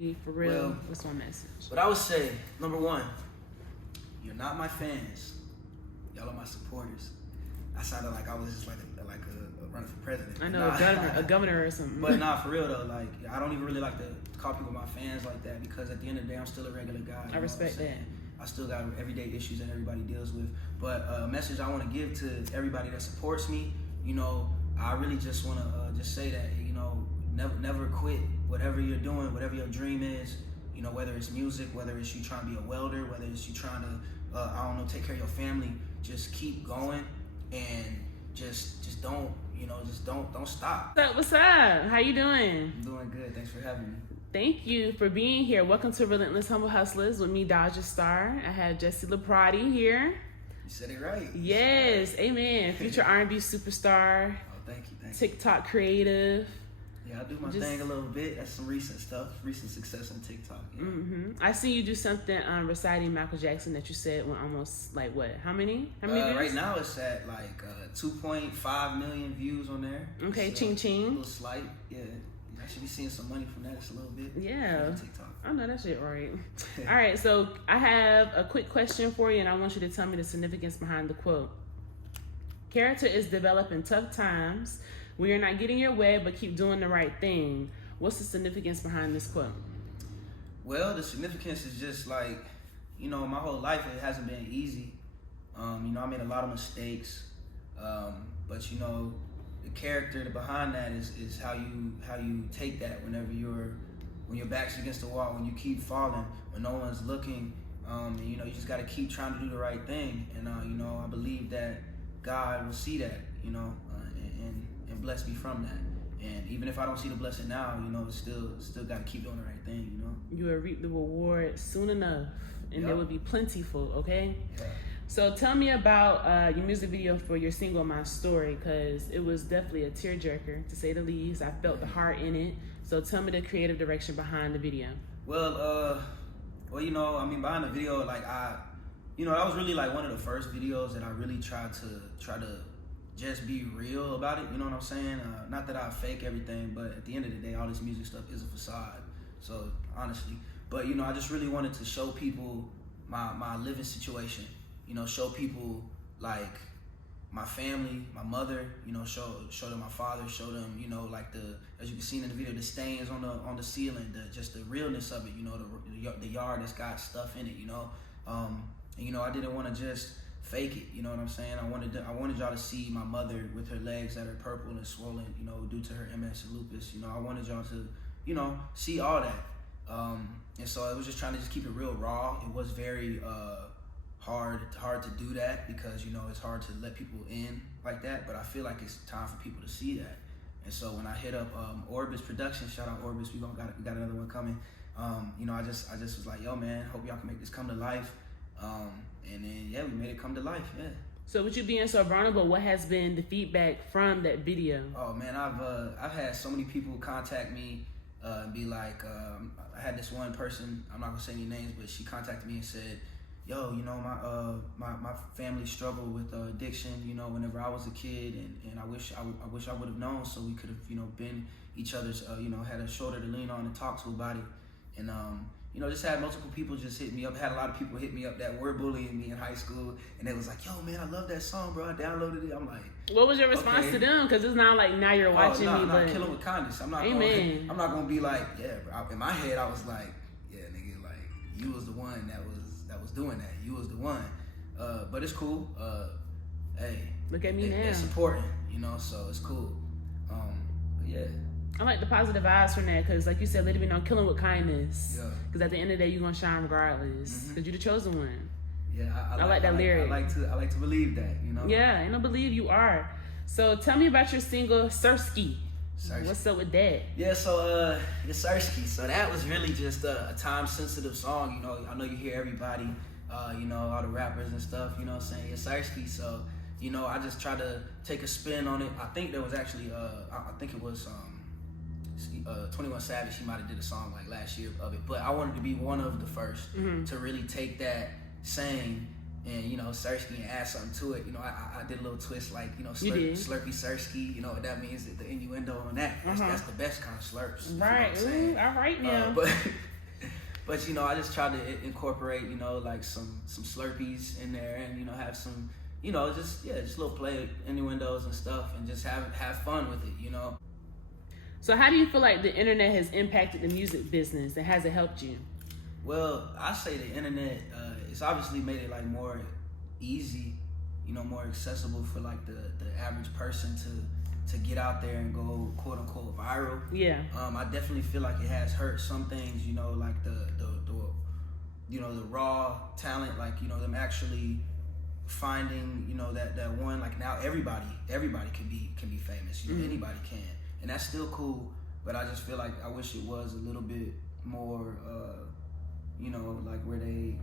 For real, Well, what's my message? But I would say, number one, you're not my fans. Y'all are my supporters. I sounded like I was just like a running for president. I know, a governor or something. But nah, for real though, like I don't even really like to call people my fans like that because at the end of the day, I'm still a regular guy. I respect that. I still got everyday issues that everybody deals with. But a message I want to give to everybody that supports me, I really just want to just say that, never quit. Whatever you're doing, whatever your dream is, whether it's music, whether it's you trying to be a welder, whether it's you trying to, take care of your family, just keep going and just don't stop. What's up? How you doing? I'm doing good. Thanks for having me. Thank you for being here. Welcome to Relentless Humble Hustlers with me, DajaStar. I have LeProtti here. You said it right. Yes, amen. Future R&B superstar. Oh, thank you. TikTok creative. Yeah, I do my thing a little bit. That's some recent stuff, recent success on TikTok. Yeah. I see you do something reciting Michael Jackson that you said went almost like what? How many views? Right now it's at like 2.5 million views on there. Okay, it's, ching ching. A little slight, yeah. I should be seeing some money from that. It's a little bit. Yeah. TikTok. I know that shit right. All right, so I have a quick question for you, and I want you to tell me the significance behind the quote. Character is developed in tough times. We are not getting your way, but keep doing the right thing. What's the significance behind this quote? Well, the significance is just like, my whole life it hasn't been easy. I made a lot of mistakes, but the character behind that is how you take that when your back's against the wall, when you keep falling, when no one's looking, you just got to keep trying to do the right thing. And I believe that God will see that, and bless me from that. And even if I don't see the blessing now, it's still got to keep doing the right thing, You will reap the reward soon enough, and There will be plentiful, okay? Yeah. So tell me about your music video for your single, My Story, because it was definitely a tearjerker, to say the least. I felt the heart in it. So tell me the creative direction behind the video. Well, behind the video, like that was really like one of the first videos that I really tried to just be real about it, you know what I'm saying? Not that I fake everything, but at the end of the day, all this music stuff is a facade. So honestly, but I just really wanted to show people my living situation. Show people like my family, my mother. Show them my father. Show them, like as you can see in the video, the stains on the ceiling, just the realness of it. The yard that's got stuff in it. And I didn't want to just fake it, you know what I'm saying? I wanted y'all to see my mother with her legs that are purple and swollen, due to her MS and lupus. I wanted y'all to, see all that. And so I was just trying to just keep it real raw. It was very hard to do that because it's hard to let people in like that. But I feel like it's time for people to see that. And so when I hit up Orbis Production, shout out Orbis, we got another one coming. I just was like, yo man, hope y'all can make this come to life. And then we made it come to life. Yeah. So with you being so vulnerable, what has been the feedback from that video? Oh man, I've had so many people contact me and be like, I had this one person, I'm not gonna say any names, but she contacted me and said, yo, my family struggled with addiction, whenever I was a kid, and I wish I would have known, so we could have, been each other's, had a shoulder to lean on and talk to about it. And just had multiple people just hit me up. Had a lot of people hit me up that were bullying me in high school, and they was like, "Yo, man, I love that song, bro. I downloaded it." I'm like, "What was your response to them?" Because it's not like now you're watching me, but kill 'em with kindness. I'm not gonna be like, yeah, bro. In my head, I was like, yeah, nigga, like you was the one that was doing that. You was the one. But it's cool. Hey, look at me now. They're supporting, so it's cool. But yeah. I like the positive vibes from that because, like you said, let it be known, killing with kindness. Yeah. Because at the end of the day, you're gonna shine regardless. Because you're the chosen one. Yeah, I like that lyric. I like to believe that, Yeah, and I believe you are. So tell me about your single, SirSkii. What's up with that? Yeah, so SirSkii. So that was really just a time-sensitive song. I know you hear everybody, all the rappers and stuff, saying SirSkii. So I just tried to take a spin on it. I think there was actually, I think it was 21 Savage, he might have did a song like last year of it, but I wanted to be one of the first to really take that saying and SirSkii and add something to it. I did a little twist like slurpy SirSkii. You know what that means? The innuendo on that. That's the best kind of slurps. Right. You know what I'm saying? All right now. But you know, I just tried to incorporate, you know, like some Slurpees in there, and you know, have some, you know, just little play innuendos and stuff, and just have fun with it, you know. So how do you feel like the internet has impacted the music business, and has it helped you? Well, I say the internet, it's obviously made it like more easy, you know, more accessible for like the average person to get out there and go quote unquote viral. Yeah. I definitely feel like it has hurt some things, you know, like the you know, the raw talent, like, you know, them actually finding, you know, that one, like now everybody can be famous, you know, anybody can, and that's still cool. But I just feel like I wish it was a little bit more, you know, like where they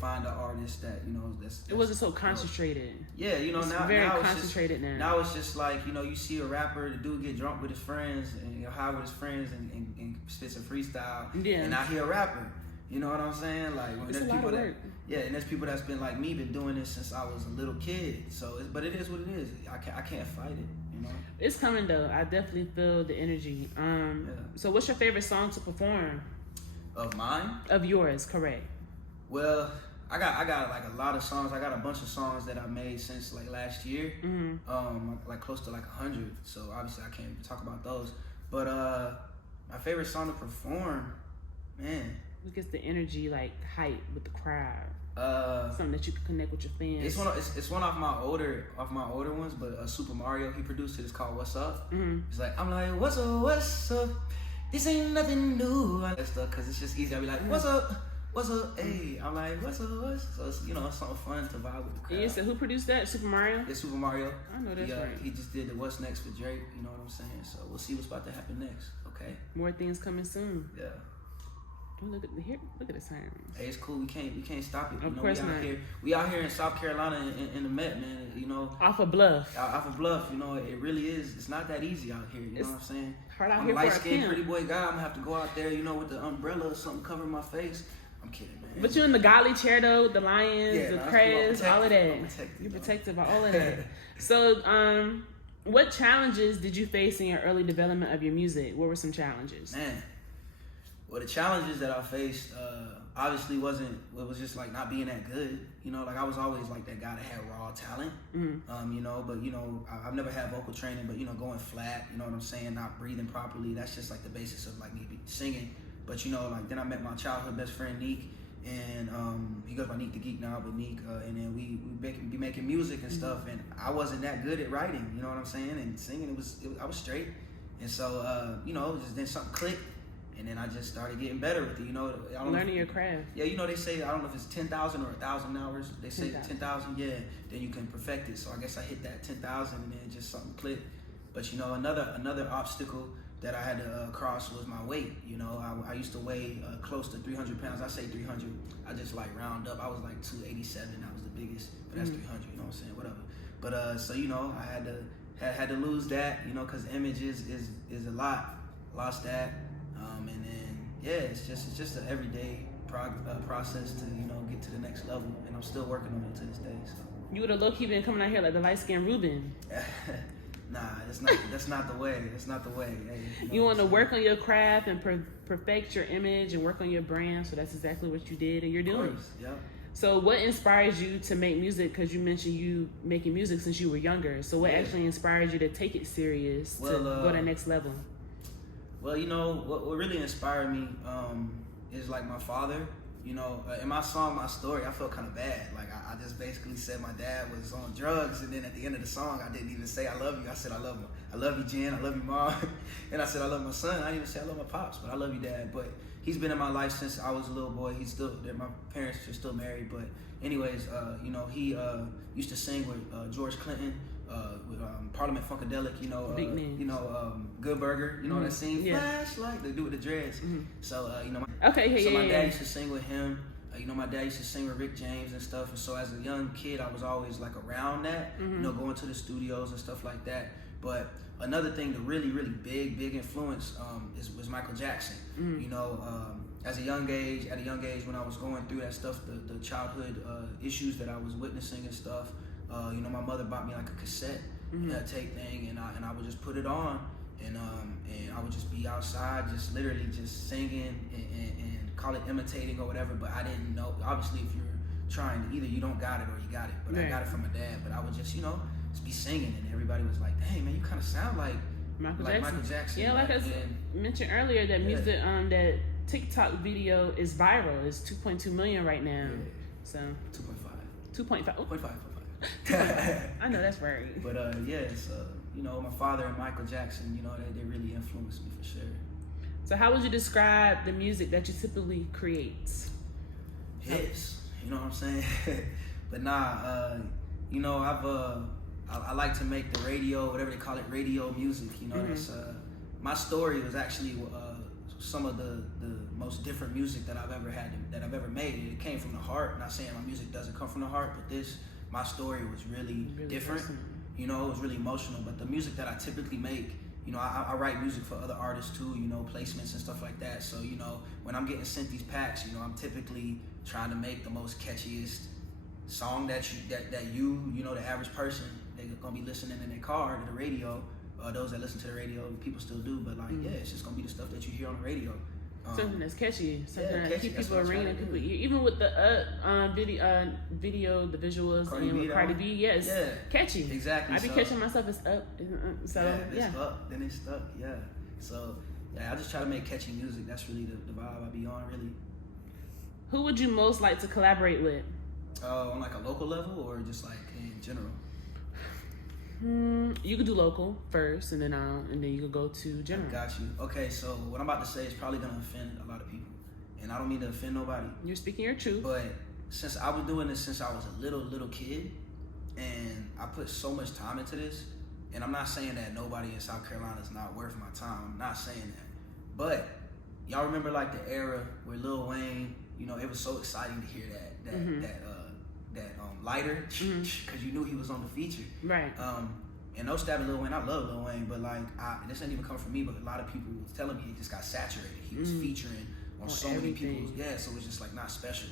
find an artist that, you know, that's it wasn't so concentrated. Yeah, you know, it's now very now concentrated it's just, now it's just like, you know, you see a rapper, the dude get drunk with his friends and, you know, high with his friends and spits a freestyle. Yeah. And I hear a rapper. You know what I'm saying? Like, when it's there's a lot people of that, work. yeah, and there's people that's been like me, been doing this since I was a little kid. So, but it is what it is. I can't fight it. You know. It's coming though. I definitely feel the energy. So, what's your favorite song to perform? Of mine? Of yours, correct. Well, I got like a lot of songs. I got a bunch of songs that I made since like last year. Like close to like 100. So obviously I can't even talk about those. But my favorite song to perform, man. What gets the energy like hype with the crowd? Something that you can connect with your fans. It's one off my older ones, but SuperMario, he produced it. It's called What's Up. It's like, I'm like, what's up? This ain't nothing new. That stuff, cause it's just easy. I be like, what's up? Hey, I'm like, what's up? So it's, you know, it's something fun to vibe with the crowd. And you said who produced that? SuperMario? It's SuperMario. I know that's right. He just did the What's Next with Drake. You know what I'm saying? So we'll see what's about to happen next. Okay. More things coming soon. Yeah. Don't look at the sirens. Hey, it's cool. We can't stop it. Of course not. We out here in South Carolina in the Met, man. You know. Off a bluff. Off a bluff. You know, it really is. It's not that easy out here. You know what I'm saying? Hard out I'm here a light for a skinned pimp. pretty boy guy. I'm gonna have to go out there, you know, with the umbrella or something covering my face. I'm kidding, man. But you're in the Golly chair though, the lions, the crabs, all of that. You're protected by all of that. So, what challenges did you face in your early development of your music? What were some challenges? Man, well, the challenges that I faced obviously it was just like not being that good. You know, like I was always like that guy that had raw talent. You know, but you know, I've never had vocal training, but you know, going flat, you know what I'm saying, not breathing properly, that's just like the basis of like me singing. But you know, like then I met my childhood best friend Neek, and he goes by Neek the Geek now, but Neek, and then we be making music and stuff, and I wasn't that good at writing, you know what I'm saying, and singing, I was straight, and so you know, just then something clicked, and then I just started getting better with it, you know. Learning your craft. Yeah, you know, they say, I don't know if it's 10,000 or 1,000 hours, they say 10,000, yeah, then you can perfect it, so I guess I hit that 10,000, and then just something clicked. But you know, another obstacle that I had to cross was my weight. You know, I used to weigh close to 300 pounds. I say 300. I just like round up. I was like 287. That was the biggest, but that's 300. You know what I'm saying? Whatever. But so you know, I had to lose that. You know, because image is a lot. Lost that, and then yeah, it's just an everyday process to, you know, get to the next level, and I'm still working on it to this day. So You would have low-key been coming out here like the light-skinned Ruben. Nah, that's not the way. That's not the way. Hey, you want to work on your craft and perfect your image and work on your brand. So that's exactly what you did and you're doing. Of course, yep. So what inspires you to make music? Because you mentioned you making music since you were younger. So what actually inspired you to take it serious, to go to the next level? Well, you know, what really inspired me is like my father. You know, in my song, My Story, I felt kind of bad. Like, I just basically said my dad was on drugs, and then at the end of the song, I didn't even say I love you. I said I love you, Jen, I love you, Mom. And I said I love my son. I didn't even say I love my pops, but I love you, Dad. But he's been in my life since I was a little boy. He's still there. My parents are still married. But anyways, you know, he used to sing with George Clinton, with Parliament Funkadelic, you know, Good Burger, you know that scene, Flashlight, they do with the dreads. So, you know, my dad used to sing with him. You know, my dad used to sing with Rick James and stuff. And so as a young kid, I was always like around that, you know, going to the studios and stuff like that. But another thing, the really, really big influence was Michael Jackson. You know, at a young age, when I was going through that stuff, the childhood issues that I was witnessing and stuff, you know, my mother bought me like a cassette tape thing, and I would just put it on, and I would just be outside, just literally just singing and call it imitating or whatever, but I didn't know. Obviously, if you're trying, either you don't got it or you got it. But I got it from my dad. But I would just, just be singing, and everybody was like, "Dang, man, you kind of sound like Michael Jackson." Yeah, like I mentioned earlier, that music, that TikTok video is viral. It's 2.2 million right now. Yeah. So 2.5. 2.5. I know that's right. But it's my father and Michael Jackson. They really influenced me for sure. So how would you describe the music that you typically create? Hits. You know what I'm saying? But nah, I like to make the radio, whatever they call it, radio music. That's my story was actually some of the most different music that I've ever made. It came from the heart. Not saying my music doesn't come from the heart, but my story was really different. Personal. It was really emotional. But the music that I typically make, I write music for other artists too, placements and stuff like that. So, when I'm getting sent these packs, I'm typically trying to make the most catchiest song that the average person, they're gonna be listening in their car to the radio. Those that listen to the radio, people still do, but it's just gonna be the stuff that you hear on the radio. Something that's catchy, something that keep people ringing, people even with the video, the visuals, and with Cardi B, catchy. Exactly. I be catching myself as up, so it's up, then it's stuck, So I just try to make catchy music. That's really the vibe I be on, really. Who would you most like to collaborate with? On like a local level or just like in general? You could do local first, and then you could go to general. I got you. Okay, so what I'm about to say is probably gonna offend a lot of people, and I don't mean to offend nobody. You're speaking your truth. But since I was doing this since I was a little kid, and I put so much time into this, and I'm not saying that nobody in South Carolina is not worth my time. I'm not saying that, but y'all remember like the era where Lil Wayne, it was so exciting to hear that lighter, because you knew he was on the feature. Right. And no stabbing Lil Wayne, I love Lil Wayne, but this didn't even come from me, but a lot of people was telling me it just got saturated. He was featuring on so many people. Yeah, so it was just like not special.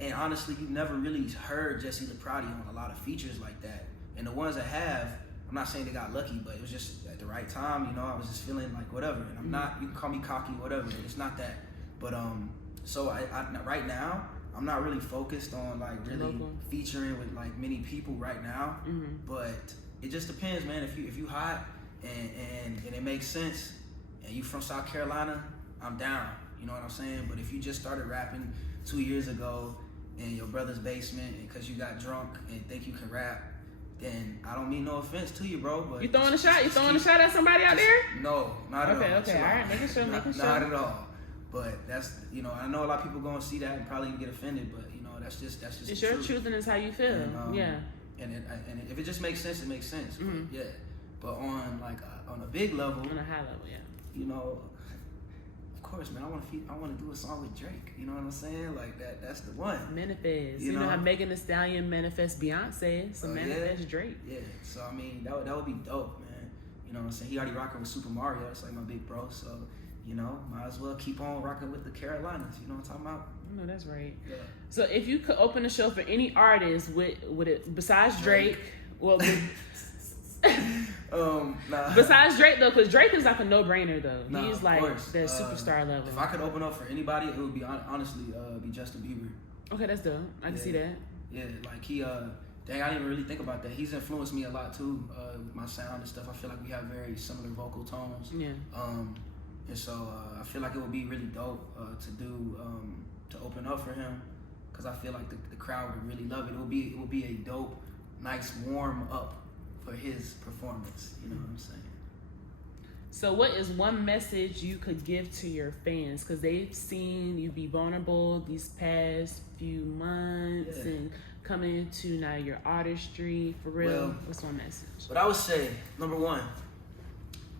And honestly, you never really heard Jesse LeProtti on a lot of features like that. And the ones that have, I'm not saying they got lucky, but it was just at the right time, I was just feeling like whatever. And I'm not, you can call me cocky, whatever, it's not that. But so I right now, I'm not really focused on like really featuring with like many people right now, but it just depends, man. If you hot and it makes sense, and you from South Carolina, I'm down. You know what I'm saying? But if you just started rapping 2 years ago in your brother's basement because you got drunk and think you can rap, then I don't mean no offense to you, bro. But you throwing a shot? You throwing a shot at somebody out there? No, not at all. Okay, all right, making sure. Not at all. But that's, I know a lot of people gonna see that and probably get offended, but that's just it's your truth and it's how you feel. And, and if it just makes sense, it makes sense. But, but on like on a big level, on a high level, of course, man, I want to do a song with Drake. You know what I'm saying? Like that's the one. Manifest. You know how Megan Thee Stallion manifests Beyonce, so manifest Drake. Yeah. So I mean, that would be dope, man. You know what I'm saying? He already rocking with SuperMario. It's like my big bro. So. Might as well keep on rocking with the Carolinas. You know what I'm talking about? No, that's right. Yeah. So if you could open a show for any artist, would it besides Drake? Well, nah. Besides Drake though, because Drake is like a no-brainer though. Nah, he's like that superstar level. If I could open up for anybody, it would be honestly be Justin Bieber. Okay, that's dope. I can see that. Yeah, like he dang, I didn't even really think about that. He's influenced me a lot too with my sound and stuff. I feel like we have very similar vocal tones. Yeah. And so I feel like it would be really dope to open up for him, because I feel like the crowd would really love it. It would be a dope, nice warm up for his performance. You know what I'm saying? So what is one message you could give to your fans, because they've seen you be vulnerable these past few months and coming into now your artistry for real? Well, what's one message? What I would say, number one,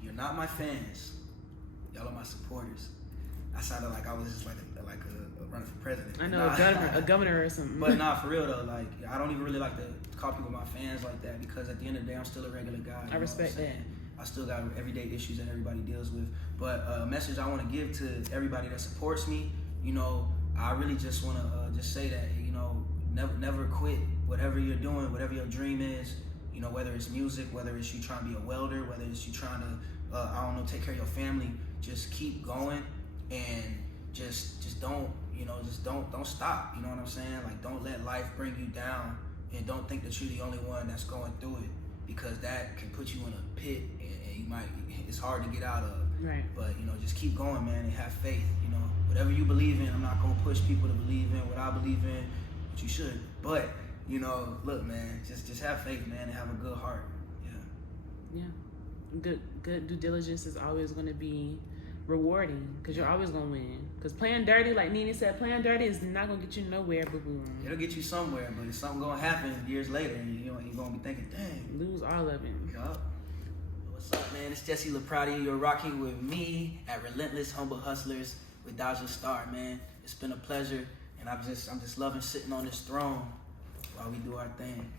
you're not my fans. Y'all are my supporters. I sounded like I was just like a running for president. I know, a governor or something. But nah, for real though, like I don't even really like to call people my fans like that, because at the end of the day, I'm still a regular guy. I respect that. I still got everyday issues that everybody deals with. But a message I want to give to everybody that supports me, I really just want to just say that, never quit whatever you're doing, whatever your dream is. Whether it's music, whether it's you trying to be a welder, whether it's you trying to, take care of your family. Just keep going, and just don't, you know, just don't stop. You know what I'm saying? Like, don't let life bring you down, and don't think that you're the only one that's going through it, because that can put you in a pit, and you might, it's hard to get out of. Right. But, you know, just keep going, man, and have faith. You know, whatever you believe in, I'm not gonna push people to believe in what I believe in, but you should. But, you know, look, man, just have faith, man, and have a good heart. Yeah. Good due diligence is always going to be rewarding, because you're always going to win. Because playing dirty, like Nene said, playing dirty is not going to get you nowhere, boo-boo. It'll get you somewhere, but it's something going to happen years later, and you're going to be thinking, dang. Lose all of it. Yup. What's up, man? It's Jesse LeProtti. You're rocking with me at Relentless Humble Hustlers with DajaStar, man. It's been a pleasure, and I'm just loving sitting on this throne while we do our thing.